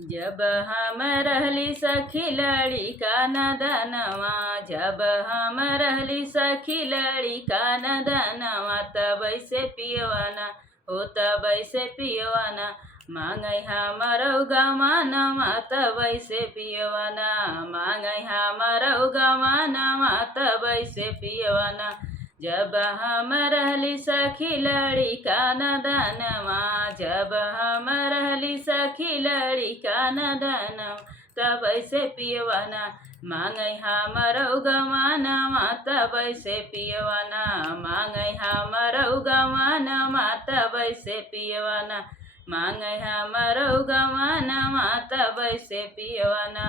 जब हम रहली सखी लड़िका नदनवा, जब हम रहली सखी लड़िका नदनवा, तब से पियवाना हो तब से पियवाना मांगै हमरौ गवानवा, तब से पियवाना मांगै हमरौ गवानवा, तब से पियवाना। जब हम रहली सखी लड़िका नदनवा, जब हम रहली सखी लड़िका नदनवा, तब से पियवाना मांगै हमरौ गवानवा, तब से पियवाना मांगै हमरौ गवानवा, तब से पियवाना मांगै हमरौ गवानवा, तब से पियवाना।